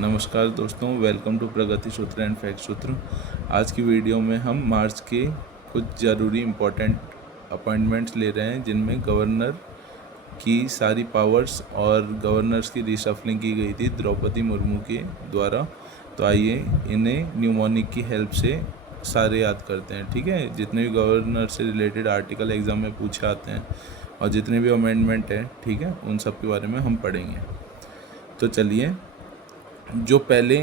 नमस्कार दोस्तों, welcome to प्रगति सूत्र एंड फैक्ट सूत्र। आज की वीडियो में हम मार्च के कुछ ज़रूरी इम्पोर्टेंट अपॉइंटमेंट्स ले रहे हैं, जिनमें गवर्नर की सारी पावर्स और गवर्नर्स की रिशफलिंग की गई थी द्रौपदी मुर्मू के द्वारा। तो आइए इन्हें न्यूमोनिक की हेल्प से सारे याद करते हैं। ठीक है, जितने भी गवर्नर से रिलेटेड आर्टिकल एग्ज़ाम में पूछे आते हैं और जितने भी अमेंडमेंट है, ठीक है, उन सब के बारे में हम पढ़ेंगे। तो चलिए, जो पहले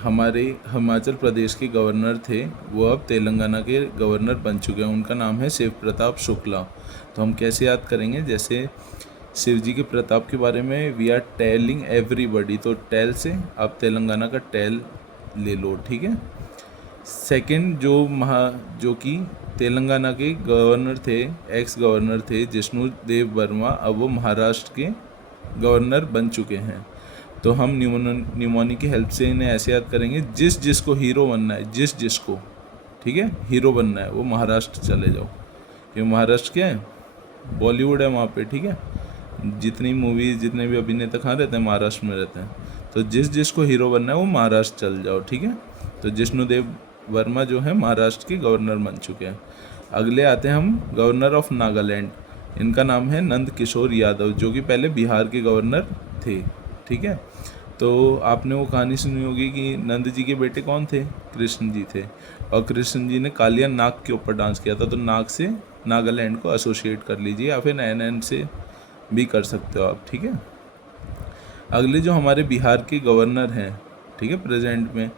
हमारे हिमाचल प्रदेश के गवर्नर थे वो अब तेलंगाना के गवर्नर बन चुके हैं। उनका नाम है शिव प्रताप शुक्ला। तो हम कैसे याद करेंगे? जैसे शिव जी के प्रताप के बारे में वी आर टेलिंग एवरीबडी, तो टेल से आप तेलंगाना का टेल ले लो। ठीक है। सेकंड, जो कि तेलंगाना के गवर्नर थे, एक्स गवर्नर थे जिष्णु देव वर्मा, अब वो महाराष्ट्र के गवर्नर बन चुके हैं। तो हम न्यूमोनिक की हेल्प से इन्हें ऐसे याद करेंगे, जिसको हीरो बनना है, जिसको, ठीक है, हीरो बनना है वो महाराष्ट्र चले जाओ। ये महाराष्ट्र क्या है? बॉलीवुड है वहाँ पे। ठीक है, जितनी मूवीज़, जितने भी अभिनेता कहाँ रहते हैं? महाराष्ट्र में रहते हैं। तो जिसको हीरो बनना है वो महाराष्ट्र चल जाओ। ठीक है। तो जिष्णुदेव वर्मा जो है महाराष्ट्र के गवर्नर बन चुके हैं। अगले आते हैं हम गवर्नर ऑफ नागालैंड। इनका नाम है नंद किशोर यादव, जो कि पहले बिहार के गवर्नर थे। ठीक है। तो आपने वो कहानी सुनी होगी कि नंद जी के बेटे कौन थे? कृष्ण जी थे। और कृष्ण जी ने कालिया नाग के ऊपर डांस किया था। तो नाग से नागालैंड को एसोसिएट कर लीजिए, या फिर NN से भी कर सकते हो आप। ठीक है। अगले जो हमारे बिहार के गवर्नर हैं, ठीक है, प्रेजेंट में,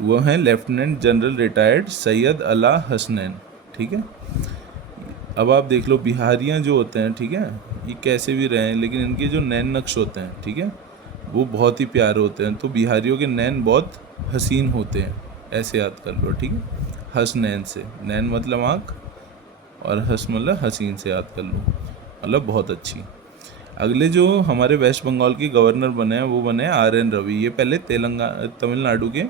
वो हैं लेफ्टिनेंट जनरल रिटायर्ड सैयद अला हसनैन। ठीक है। अब आप देख लो, बिहारियाँ जो होते हैं, ठीक है, ये कैसे भी रहे हैं, लेकिन इनके जो नैन नक्श होते हैं, ठीक है, वो बहुत ही प्यारे होते हैं। तो बिहारियों के नैन बहुत हसीन होते हैं, ऐसे याद कर लो। ठीक है, हसनैन से, नैन मतलब आँख और हस मतलब हसीन से याद कर लो, मतलब बहुत अच्छी। अगले जो हमारे वेस्ट बंगाल के गवर्नर बने हैं वो बने हैं RN रवि। ये पहले तमिलनाडु के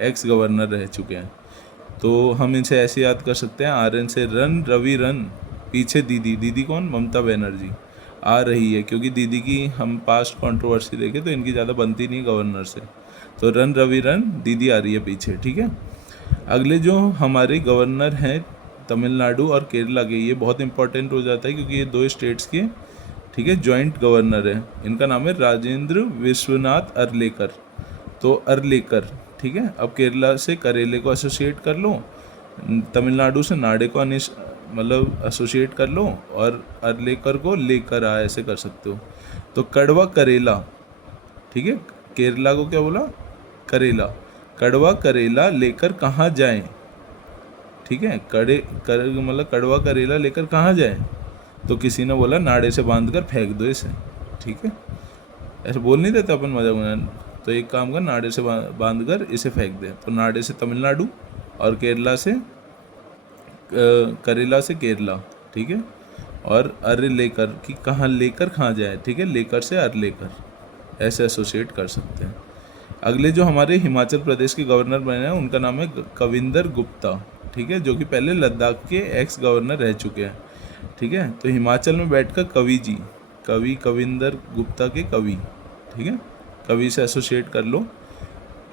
एक्स गवर्नर रह चुके हैं। तो हम इनसे ऐसे याद कर सकते हैं, RN से रन रवि रन, पीछे दीदी। दीदी कौन? ममता बनर्जी आ रही है, क्योंकि दीदी की हम पास्ट कंट्रोवर्सी देखें तो इनकी ज़्यादा बनती नहीं गवर्नर से। तो रन रवि रन, दीदी आ रही है पीछे। ठीक है। अगले जो हमारे गवर्नर हैं तमिलनाडु और केरला के, ये बहुत इंपॉर्टेंट हो जाता है क्योंकि ये दो स्टेट्स के, ठीक है, जॉइंट गवर्नर है। इनका नाम है राजेंद्र विश्वनाथ अर्लेकर। तो अर्लेकर, ठीक है। अब केरला से करेले को एसोसिएट कर लो, तमिलनाडु से नाडे को मतलब एसोसिएट कर लो, और अर्लेकर को लेकर आ, ऐसे कर सकते हो। तो कड़वा करेला, ठीक है, केरला को क्या बोला? करेला। कड़वा करेला लेकर कहाँ जाएं? ठीक है, मतलब कड़वा करेला लेकर कहाँ जाएं? तो किसी ने बोला नाड़े से बांधकर फेंक दो इसे। ठीक है, ऐसे बोल नहीं देते अपन मजाक में। तो एक काम कर, नाड़े से बांधकर इसे फेंक दे। तो नाड़े से तमिलनाडु और केरला से करेला से केरला। ठीक है। और अरे लेकर कि कहाँ जाए, ठीक है, लेकर से अर लेकर, ऐसे एसोसिएट कर सकते हैं। अगले जो हमारे हिमाचल प्रदेश के गवर्नर बने हैं उनका नाम है कविंदर गुप्ता। ठीक है, जो कि पहले लद्दाख के एक्स गवर्नर रह चुके हैं। ठीक है। तो हिमाचल में बैठकर कविंदर गुप्ता के कवि, ठीक है, कवि से एसोसिएट कर लो।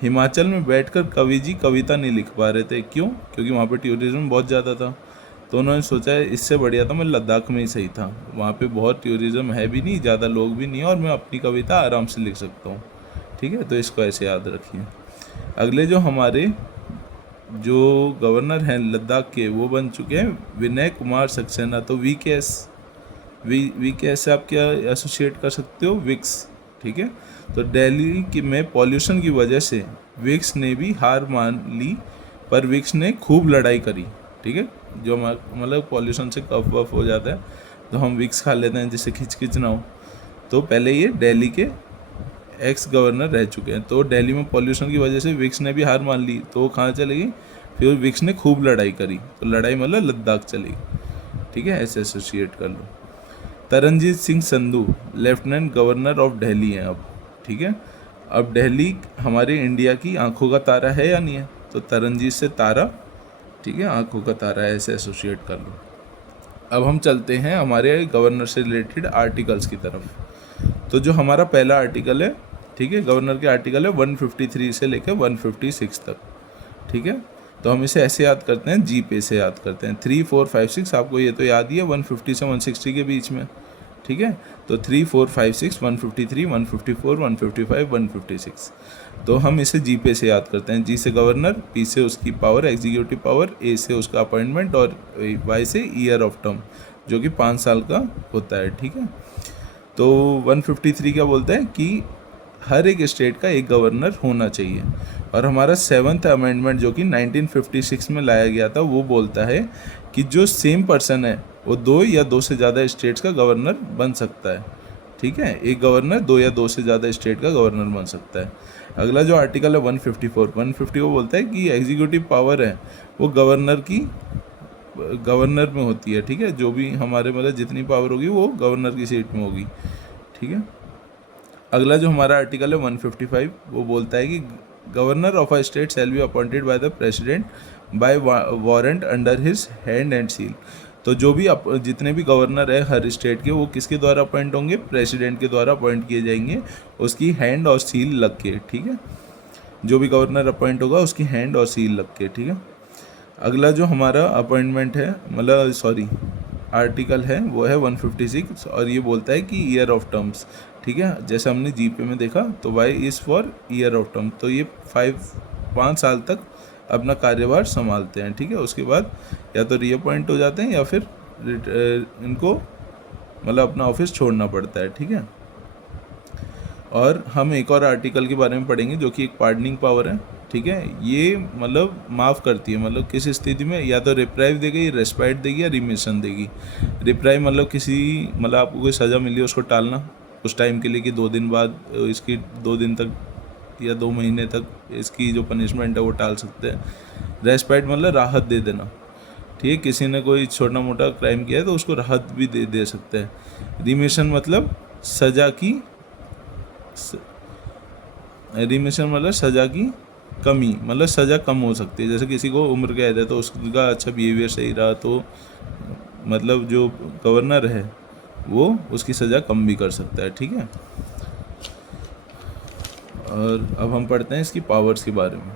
हिमाचल में बैठकर कवि जी कविता नहीं लिख पा रहे थे। क्यों? क्योंकि वहाँ पे टूरिज्म बहुत ज़्यादा था। तो उन्होंने सोचा है इससे बढ़िया था मैं लद्दाख में ही सही था, वहाँ पे बहुत टूरिज्म है भी नहीं, ज़्यादा लोग भी नहीं, और मैं अपनी कविता आराम से लिख सकता हूँ। ठीक है। तो इसको ऐसे याद रखिए। अगले जो हमारे जो गवर्नर हैं लद्दाख के, वो बन चुके हैं विनय कुमार सक्सेना। तो वी के एस से आप क्या एसोसिएट कर सकते हो? विक्स। ठीक है। तो दिल्ली में पॉल्यूशन की वजह से विक्स ने भी हार मान ली, पर विक्स ने खूब लड़ाई करी। ठीक है, जो मतलब पॉल्यूशन से कफ वफ हो जाता है तो हम विक्स खा लेते हैं जिससे खिंच ना हो। तो पहले ये दिल्ली के एक्स गवर्नर रह चुके हैं। तो दिल्ली में पॉल्यूशन की वजह से विक्स ने भी हार मान ली, तो वो कहाँ चली गई? फिर विक्स ने खूब लड़ाई करी, तो लड़ाई मतलब लद्दाख चली गई। ठीक है, ऐसे एसोसिएट कर लो। Taranjit Singh Sandhu lieutenant governor of Delhi हैं अब। ठीक है। अब दिल्ली हमारे इंडिया की आंखों का तारा है या नहीं है? तो तरनजीत से तारा, ठीक है, आंखों का तारा है, ऐसे एसोसिएट कर लो। अब हम चलते हैं हमारे गवर्नर से रिलेटेड आर्टिकल्स की तरफ। तो जो हमारा पहला आर्टिकल है, ठीक है। गवर्नर के आर्टिकल है 153 से लेकर 156 तक, ठीक है। तो हम इसे ऐसे याद करते हैं, जी पे से याद करते हैं। 3, 4, 5, 6 आपको ये तो याद ही है, 150 से 160 के बीच में, ठीक है। तो 3, 4, 5, 6, 153, 154, 155, 156। तो हम इसे जी पे से याद करते हैं। जी से गवर्नर, पी से उसकी पावर, एग्जीक्यूटिव पावर, ए से उसका अपॉइंटमेंट और वाई से ईयर ऑफ टर्म, जो कि 5 साल का होता है, ठीक है। तो 153 क्या बोलता है कि हर एक स्टेट का एक गवर्नर होना चाहिए। और हमारा 7th अमेंडमेंट जो कि 1956 में लाया गया था, वो बोलता है कि जो सेम पर्सन है वो 2 या 2 से ज़्यादा स्टेट्स का गवर्नर बन सकता है, ठीक है। एक गवर्नर 2 या 2 से ज़्यादा स्टेट का गवर्नर बन सकता है। अगला जो आर्टिकल है 154 बोलता है कि एग्जीक्यूटिव पावर है वो गवर्नर में होती है, ठीक है। जो भी हमारे मतलब जितनी पावर होगी वो गवर्नर की सीट में होगी, ठीक है। अगला जो हमारा आर्टिकल है 155 वो बोलता है कि governor of a state shall be appointed by the president bye warrant under his hand and seal. तो जो भी जितने भी गवर्नर है हर स्टेट के, वो किसके द्वारा अपॉइंट होंगे? प्रेसिडेंट के द्वारा अपॉइंट किए जाएंगे, उसकी हैंड और सील लग के, ठीक है। जो भी गवर्नर अपॉइंट होगा उसकी हैंड और सील लग के, ठीक है। अगला जो हमारा अपॉइंटमेंट है आर्टिकल है वो है 156 और ये बोलता है कि ईयर ऑफ टर्म्स, ठीक है। जैसे हमने जीपे में देखा तो y is for year of term, तो ये 5 साल तक अपना कार्यभार संभालते हैं, ठीक है। उसके बाद या तो रीअपॉइंट हो जाते हैं या फिर इनको अपना ऑफिस छोड़ना पड़ता है, ठीक है। और हम एक और आर्टिकल के बारे में पढ़ेंगे जो कि एक पार्डनिंग पावर है, ठीक है। ये माफ़ करती है, किस स्थिति में, या तो रिप्राइव देगी, रेस्पाइट देगी या रिमिशन देगी। रिप्राइव आपको कोई सज़ा मिली है उसको टालना उस टाइम के लिए कि 2 दिन बाद इसकी 2 दिन तक या 2 महीने तक इसकी जो पनिशमेंट है वो टाल सकते हैं। रेस्पाइट राहत दे देना, ठीक है। किसी ने कोई छोटा मोटा क्राइम किया है तो उसको राहत भी दे सकते हैं। रिमिशन सज़ा की सज़ा की कमी, सज़ा कम हो सकती है। जैसे किसी को उम्र कैद है तो उसका अच्छा बिहेवियर सही रहा तो जो गवर्नर है वो उसकी सज़ा कम भी कर सकता है, ठीक है। और अब हम पढ़ते हैं इसकी पावर्स के बारे में।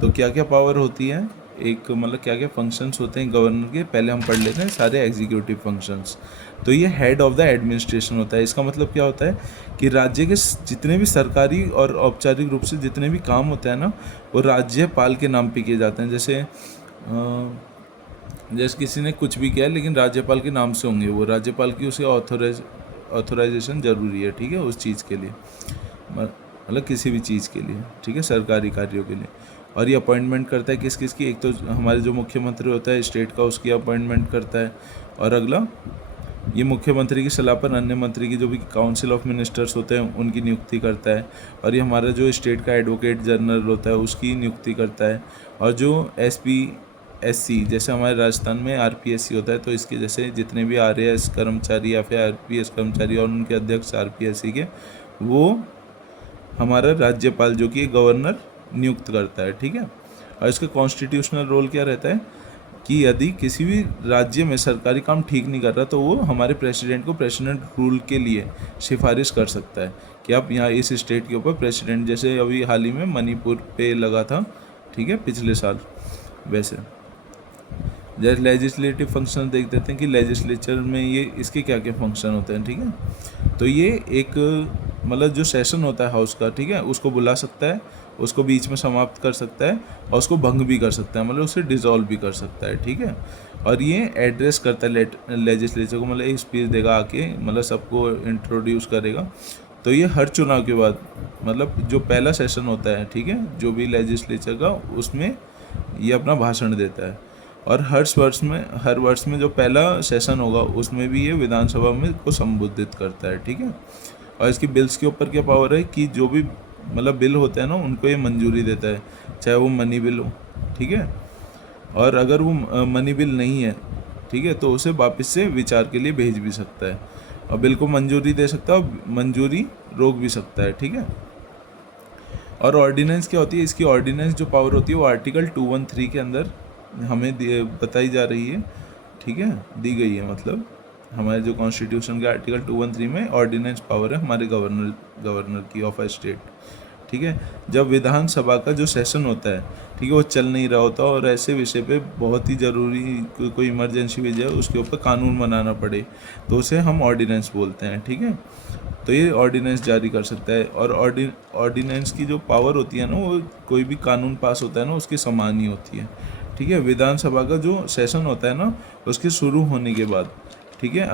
तो क्या क्या पावर होती है, एक क्या क्या फंक्शंस होते हैं गवर्नर के, पहले हम पढ़ लेते हैं सारे एग्जीक्यूटिव फंक्शंस। तो ये हेड ऑफ द एडमिनिस्ट्रेशन होता है। इसका मतलब क्या होता है कि राज्य के जितने भी सरकारी और औपचारिक रूप से जितने भी काम होते हैं ना, वो राज्यपाल के नाम पे किए जाते हैं। जैसे किसी ने कुछ भी किया है लेकिन राज्यपाल के नाम से होंगे, वो राज्यपाल की उसे ऑथोराइजेशन ज़रूरी है, ठीक है, उस चीज़ के लिए, किसी भी चीज़ के लिए, ठीक है, सरकारी कार्यों के लिए। और ये अपॉइंटमेंट करता है किस किस की, एक तो हमारे जो मुख्यमंत्री होता है स्टेट का उसकी अपॉइंटमेंट करता है। और अगला ये मुख्यमंत्री की सलाह पर अन्य मंत्री की जो भी काउंसिल ऑफ मिनिस्टर्स होते हैं उनकी नियुक्ति करता है। और ये हमारा जो स्टेट का एडवोकेट जनरल होता है उसकी नियुक्ति करता है। और जो SPSC जैसे हमारे राजस्थान में RPSC होता है, तो इसके जैसे जितने भी RAS कर्मचारी या फिर RPS कर्मचारी और उनके अध्यक्ष RPSC के, वो हमारा राज्यपाल जो कि गवर्नर नियुक्त करता है, ठीक है। और इसका कॉन्स्टिट्यूशनल रोल क्या रहता है कि यदि किसी भी राज्य में सरकारी काम ठीक नहीं कर रहा तो वो हमारे प्रेसिडेंट को प्रेसिडेंट रूल के लिए सिफारिश कर सकता है कि आप यहाँ इस स्टेट के ऊपर प्रेसिडेंट, जैसे अभी हाल ही में मणिपुर पे लगा था, ठीक है, पिछले साल। वैसे जैसे लेजिस्लेटिव फंक्शन देख देते हैं कि लेजिस्लेचर में ये इसके क्या क्या फंक्शन होते हैं, ठीक है। तो ये एक जो सेशन होता है हाउस का, ठीक है, उसको बुला सकता है, उसको बीच में समाप्त कर सकता है और उसको भंग भी कर सकता है, उसे डिसॉल्व भी कर सकता है, ठीक है। और ये एड्रेस करता है लेजिस्लेचर को, एक स्पीच देगा आके, सबको इंट्रोड्यूस करेगा। तो ये हर चुनाव के बाद जो पहला सेशन होता है, ठीक है, जो भी लेजिस्लेचर का, उसमें ये अपना भाषण देता है। और हर वर्ष में जो पहला सेशन होगा उसमें भी ये विधानसभा में को संबोधित करता है, ठीक है। और इसकी बिल्स के ऊपर क्या पावर है कि जो भी बिल होते हैं ना उनको ये मंजूरी देता है, चाहे वो मनी बिल हो, ठीक है। और अगर वो मनी बिल नहीं है, ठीक है, तो उसे वापस से विचार के लिए भेज भी सकता है और बिल को मंजूरी दे सकता है और मंजूरी रोक भी सकता है, ठीक है। और ऑर्डिनेंस क्या होती है, इसकी ऑर्डिनेंस जो पावर होती है वो आर्टिकल 213 के अंदर हमें बताई जा रही है, ठीक है, दी गई है। हमारे जो कॉन्स्टिट्यूशन के आर्टिकल 213 में ऑर्डिनेंस पावर है हमारे गवर्नर की ऑफ अ स्टेट। ठीक है, जब विधानसभा का जो सेशन होता है, ठीक है, वो चल नहीं रहा होता और ऐसे विषय पे बहुत ही ज़रूरी कोई इमरजेंसी वजह है उसके ऊपर कानून बनाना पड़े, तो उसे हम ऑर्डिनेंस बोलते हैं। ठीक है, तो ये ऑर्डिनेंस जारी कर सकता है। और ऑर्डिनेंस की जो पावर होती है ना, वो कोई भी कानून पास होता है ना उसके समान ही होती है। ठीक है, विधानसभा का जो सेशन होता है ना, उसके शुरू होने के बाद, ठीक है,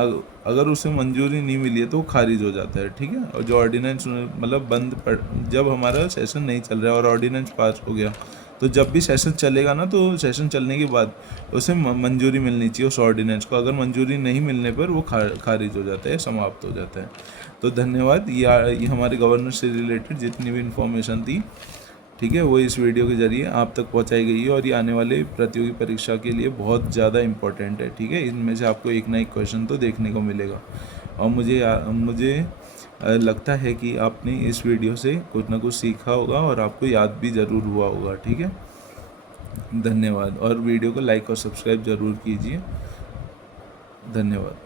अगर उसे मंजूरी नहीं मिली है तो वो खारिज हो जाता है। ठीक है, और जो ऑर्डिनेंस मतलब जब हमारा सेशन नहीं चल रहा है और ऑर्डिनेंस पास हो गया, तो जब भी सेशन चलेगा ना, तो सेशन चलने के बाद उसे मंजूरी मिलनी चाहिए उस ऑर्डिनेंस को। अगर मंजूरी नहीं मिलने पर वो खारिज हो जाता है, समाप्त हो जाता है। तो धन्यवाद। ये हमारे गवर्नर से रिलेटेड जितनी भी इन्फॉर्मेशन थी, ठीक है, वो इस वीडियो के ज़रिए आप तक पहुंचाई गई है और ये आने वाले प्रतियोगी परीक्षा के लिए बहुत ज़्यादा इम्पोर्टेंट है। ठीक है, इनमें से आपको एक ना एक क्वेश्चन तो देखने को मिलेगा। और मुझे लगता है कि आपने इस वीडियो से कुछ ना कुछ सीखा होगा और आपको याद भी ज़रूर हुआ होगा। ठीक है, धन्यवाद। और वीडियो को लाइक और सब्सक्राइब ज़रूर कीजिए। धन्यवाद।